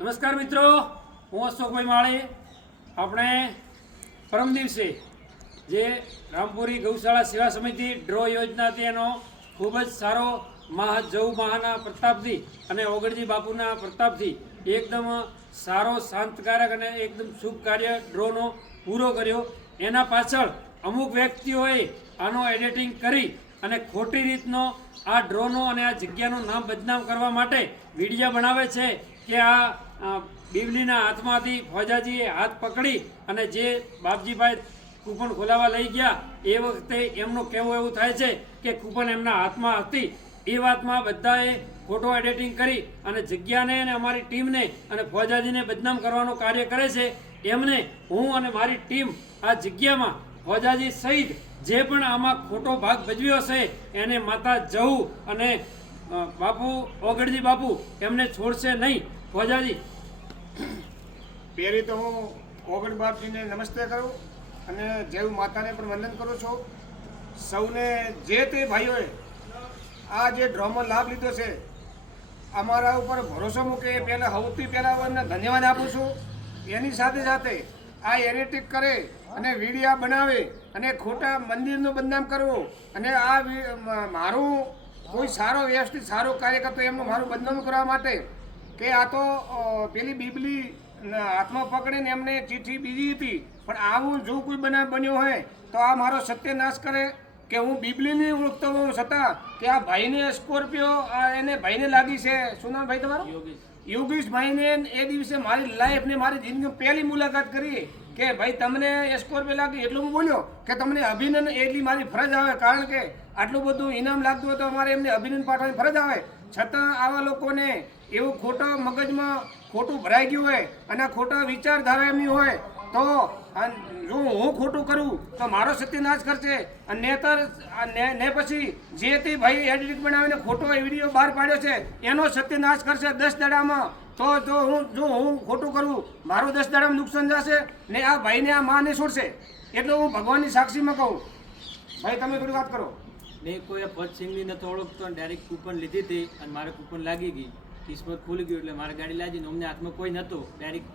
નમસ્કાર મિત્રો, હું અશોકભાઈ માળી આપણે પરમ દિવસે જે રામપુરી ગૌશાળા સેવા સમિતિ ડ્રો યોજના તેનો ખૂબ જ સારો મહા, જવ મહાના પ્રતાપથી અને ઓગણજી બાપુના પ્રતાપથી એકદમ સારો, શાંતકારક અને એકદમ શુભ કાર્ય ડ્રોનો પૂરો કર્યો. એના પાછળ અમુક વ્યક્તિઓએ આનો એડિટિંગ કરી અને ખોટી રીતનો આ ડ્રોનો અને આ જગ્યાનું નામ બદનામ કરવા માટે વિડીયા બનાવે છે. કે આ બીવલીના હાથમાંથી ફોજાજીએ હાથ પકડી અને જે બાપજીભાઈ કૂપન ખોલાવા લઈ ગયા, એ વખતે એમનું કહેવું એવું થાય છે કે કૂપન એમના હાથમાં હતી. એ વાતમાં બધાએ ફોટો એડિટિંગ કરી અને જગ્યાને અને અમારી ટીમને અને ફોજાજીને બદનામ કરવાનું કાર્ય કરે છે. એમને હું અને મારી ટીમ આ જગ્યામાં ફોજાજી સહિત જે પણ આમાં ખોટો ભાગ ભજવ્યો છે એને માતા જવું અને બાપુ, ઓગળજી બાપુ એમને છોડશે નહીં. ફોજાજી પહેરી તો હું ઓગણ બાપજીને નમસ્તે કરું અને જેવું માતાને પણ વંદન કરું છું. સૌને જે તે ભાઈઓએ આ જે ડ્રોમો લાભ લીધો છે, અમારા ઉપર ભરોસો મૂકે એ પહેલાં સૌથી પહેલાં ધન્યવાદ આપું છું. એની સાથે સાથે આ એનેટિક કરે અને વીડિયા બનાવે અને ખોટા મંદિરનું બદનામ કરવું અને આ મારું કોઈ સારો વ્યવસ્થિત સારો કાર્ય કરતો એમનું મારું બદનામ કરવા માટે કે આ તો પેલી બીબલી હાથમાં પકડીને એમને ચિઠ્ઠી બીજી હતી પણ આવું જો કોઈ બનાવ બન્યો હોય તો આ મારો સત્યનાશ કરે કે હું બીબલીની ઓળખતો હોઉં છતાં કે આ ભાઈને સ્કોર્પિયો આ એને ભાઈને લાગી છે. શું નામ ભાઈ તમારું? યોગેશભાઈને એ દિવસે મારી લાઈફને મારી જિંદગી પહેલી મુલાકાત કરી કે ભાઈ તમને સ્કોર્પિયો લાગી એટલું હું બોલ્યો કે તમને અભિનંદન એટલી મારી ફરજ આવે. કારણ કે આટલું બધું ઇનામ લાગતું હોય તો અમારે એમને અભિનંદન પાઠવવાની ફરજ આવે. છતાં આવા લોકોને એવું ખોટા મગજમાં ખોટું ભરાઈ ગયું હોય અને ખોટા વિચારધારા એમની હોય, તો જો હું ખોટું કરું, તો મારો સત્યનાશ કરશે. અને નેતર ને પછી જે તે ભાઈ એડિટ બનાવીને ખોટો વીડિયો બહાર પાડ્યો છે, એનો સત્યનાશ કરશે દસ દડામાં. તો જો હું જો હું ખોટું કરું, મારું દસ દડામાં નુકસાન જશે ને આ ભાઈને આ માને છોડશે. એટલે હું ભગવાનની સાક્ષીમાં કહું. ભાઈ, તમે થોડી વાત કરો. મેં કોઈ પદ સિંગની નથી ઓળખતો અને ડાયરેક્ટ કૂપન લીધી હતી અને મારે કૂપન લાગી ગઈ. કિસ્મત ખુલી ગયું એટલે મારે ગાડી લાગીને અમને હાથમાં કોઈ નહોતો. ડાયરેક્ટ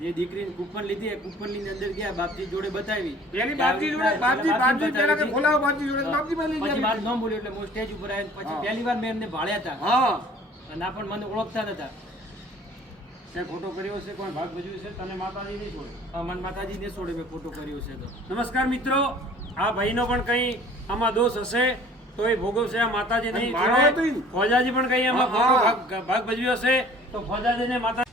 જે દીકરીને કૂપન લીધી એ કૂપનની અંદર ગયા બાપજી જોડે બતાવી. પેલી બાપજી જોડે બાપજી બાપજી પહેલા કે ખોલાવો બાપજી જોડે બાપજી માં લઈ પછી વાત ન બોલ્યું એટલે હું સ્ટેજ ઉપર આવીને પછી પહેલી વાર મેં એમને ભાળ્યા હતા. હા. અને આ પણ મને ઓળખતા નતા. તે ખોટો કર્યો છે કોઈ ભાગ ભજવ્યો છે તને માતાજી નહીં છોડે મન માતાજી ને છોડે મેં ખોટો કર્યો છે તો. નમસ્કાર મિત્રો આ ભાઈનો પણ કંઈ આમાં દોષ હશે તો એ ભોગવશે આ માતાજી નહીં. ફોજાજી પણ કંઈ આમાં ખોટો ભાગ ભજવ્યો છે તો ફોજાજીને માતા